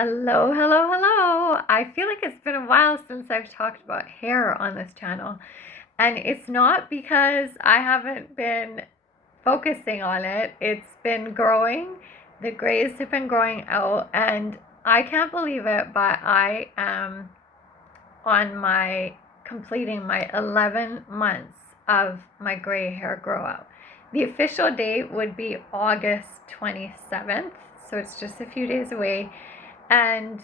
Hello, hello, hello. I feel like it's been a while since I've talked about hair on this channel, and it's not because I haven't been focusing on it. It's been growing. The grays have been growing out, and I can't believe it, but I am on my completing my 11 months of my gray hair grow out. The official date would be August 27th, so it's just a few days away. And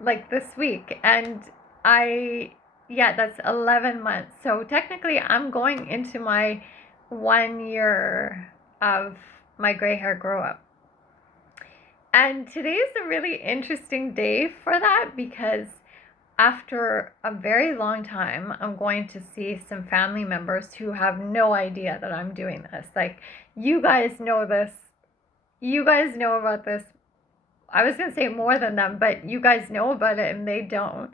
like this week, and I yeah, that's 11 months. So technically I'm going into my 1 year of my gray hair grow up. And today is a really interesting day for that because after a very long time, I'm going to see some family members who have no idea that I'm doing this. Like, you guys know this. You guys know about this. I was going to say more than them, but you guys know about it and they don't.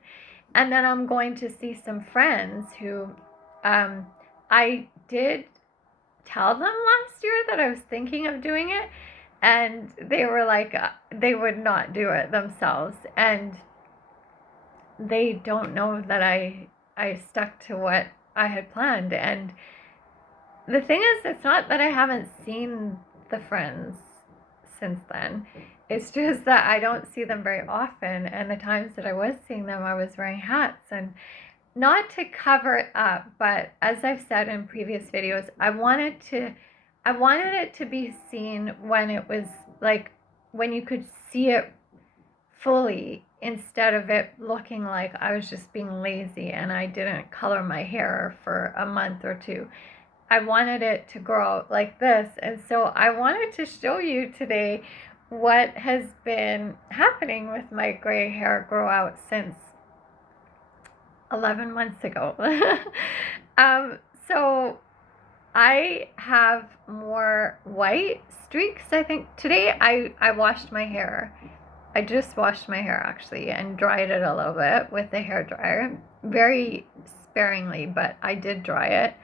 And then I'm going to see some friends who I did tell them last year that I was thinking of doing it. And they were like, they would not do it themselves. And they don't know that I stuck to what I had planned. And the thing is, it's not that I haven't seen the friends since then. It's just that I don't see them very often, and the times that I was seeing them, I was wearing hats. And not to cover it up, but as I've said in previous videos, I wanted it to be seen when it was like when you could see it fully, instead of it looking like I was just being lazy and I didn't color my hair for a month or two. I wanted it to grow out like this. And so I wanted to show you today what has been happening with my gray hair grow out since 11 months ago. So I have more white streaks. I think today I washed my hair. I just washed my hair actually and dried it a little bit with the hair dryer. Very sparingly, but I did dry it.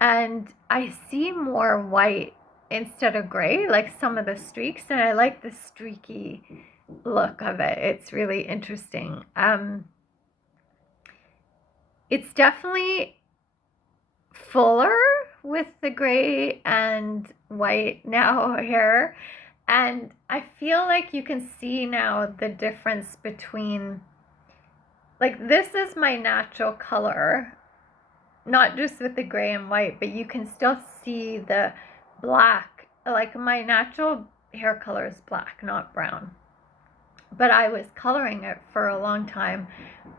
And I see more white instead of gray, like some of the streaks, and I like the streaky look of it. It's really interesting. It's definitely fuller with the gray and white now hair, and I feel like you can see now the difference between, like, this is my natural color, not just with the gray and white, but you can still see the black. Like, my natural hair color is black, not brown. But I was coloring it for a long time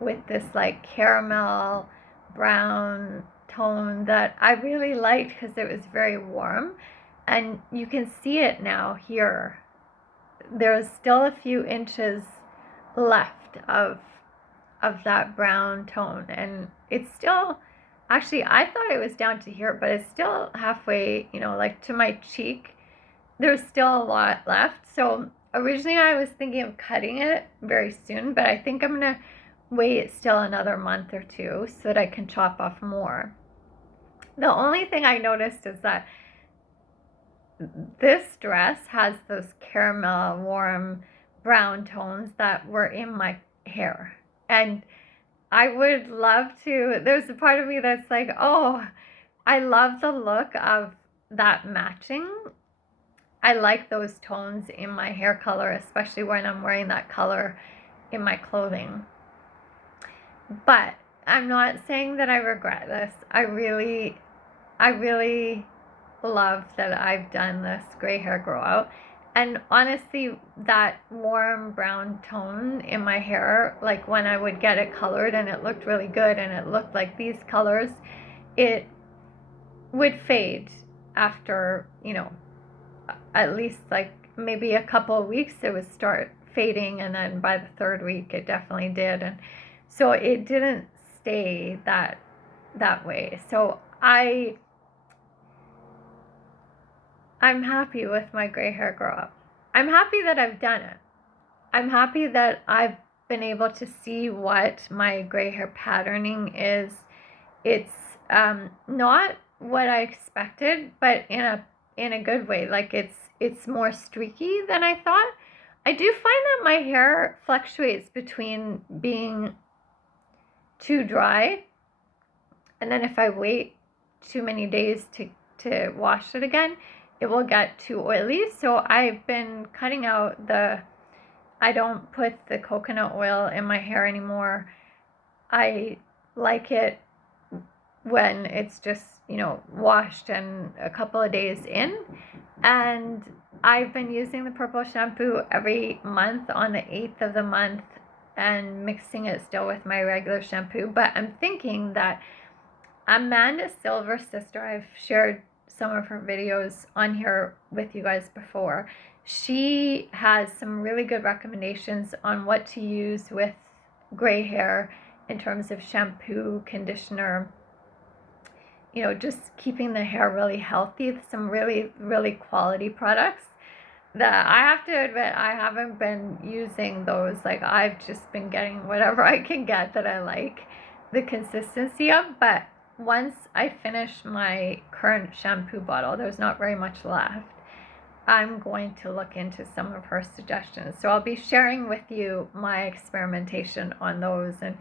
with this like caramel brown tone that I really liked because it was very warm. And you can see it now here. There's still a few inches left of that brown tone, and it's still, actually, I thought it was down to here, but it's still halfway, like to my cheek. There's still a lot left. So originally I was thinking of cutting it very soon, but I think I'm going to wait still another month or two so that I can chop off more. The only thing I noticed is that this dress has those caramel warm brown tones that were in my hair. And I would love to, there's a part of me that's like, oh, I love the look of that matching. I like those tones in my hair color, especially when I'm wearing that color in my clothing. But I'm not saying that I regret this. I really love that I've done this gray hair grow out. And honestly, that warm brown tone in my hair, like when I would get it colored and it looked really good and it looked like these colors, it would fade after, at least like maybe a couple of weeks. It would start fading, and then by the third week it definitely did. And so it didn't stay that way. So I'm happy with my gray hair grow up. I'm happy that I've done it. I'm happy that I've been able to see what my gray hair patterning is. It's not what I expected, but in a good way. Like, it's more streaky than I thought. I do find that my hair fluctuates between being too dry, and then if I wait too many days to wash it again, it will get too oily. So I've been cutting out I don't put the coconut oil in my hair anymore. I like it when it's just, washed and a couple of days in. And I've been using the purple shampoo every month on the 8th of the month and mixing it still with my regular shampoo. But I'm thinking that Amanda Silver's sister, I've shared some of her videos on here with you guys before. She has some really good recommendations on what to use with gray hair in terms of shampoo, conditioner, just keeping the hair really healthy. Some really, really quality products that I have to admit I haven't been using those. Like, I've just been getting whatever I can get that I like the consistency of. But once I finish my current shampoo bottle, there's not very much left. I'm going to look into some of her suggestions. So I'll be sharing with you my experimentation on those and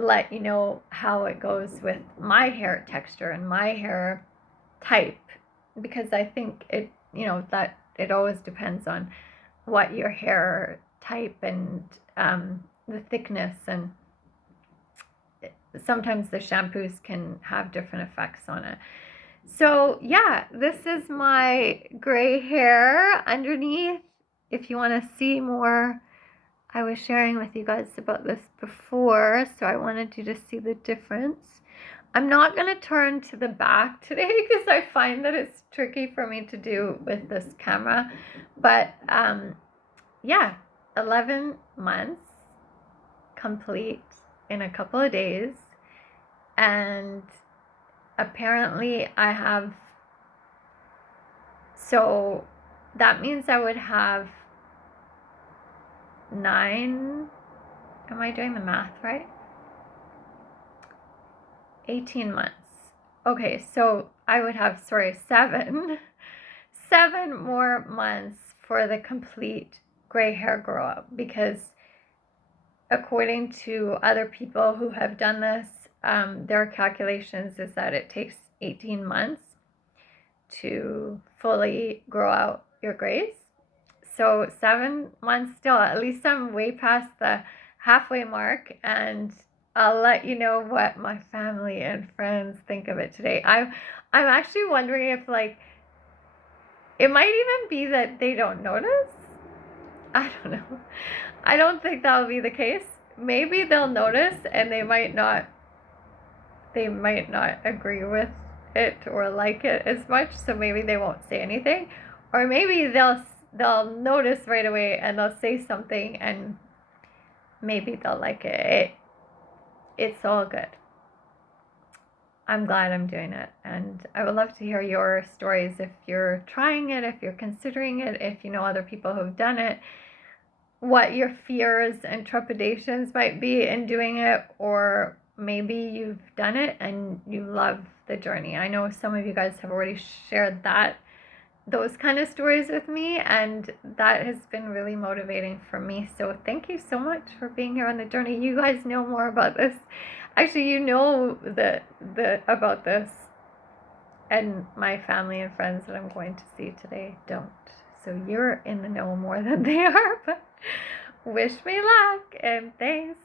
let you know how it goes with my hair texture and my hair type, because I think that it always depends on what your hair type and the thickness, and sometimes the shampoos can have different effects on it. So yeah, this is my gray hair underneath. If you want to see more, I was sharing with you guys about this before, so I wanted you to see the difference. I'm not going to turn to the back today because I find that it's tricky for me to do with this camera. But yeah, 11 months complete in a couple of days. And apparently I have, so that means I would have 9, am I doing the math right? 18 months. Okay, so I would have, 7 more months for the complete gray hair grow up, because according to other people who have done this, their calculations is that it takes 18 months to fully grow out your grays. So 7 months still. At least I'm way past the halfway mark, and I'll let you know what my family and friends think of it today. I'm actually wondering if, like, it might even be that they don't notice. I don't know. I don't think that'll be the case. Maybe they'll notice and they might not agree with it or like it as much, so maybe they won't say anything. Or maybe they'll notice right away and they'll say something, and maybe they'll like it. It's all good. I'm glad I'm doing it, and I would love to hear your stories if you're trying it, if you're considering it, if you know other people who've done it, what your fears and trepidations might be in doing it, or maybe you've done it and you love the journey. I know some of you guys have already shared those kind of stories with me, and that has been really motivating for me. So thank you so much for being here on the journey. You guys know more about this. Actually, you know about this, and my family and friends that I'm going to see today don't. So you're in the know more than they are, but wish me luck, and thanks.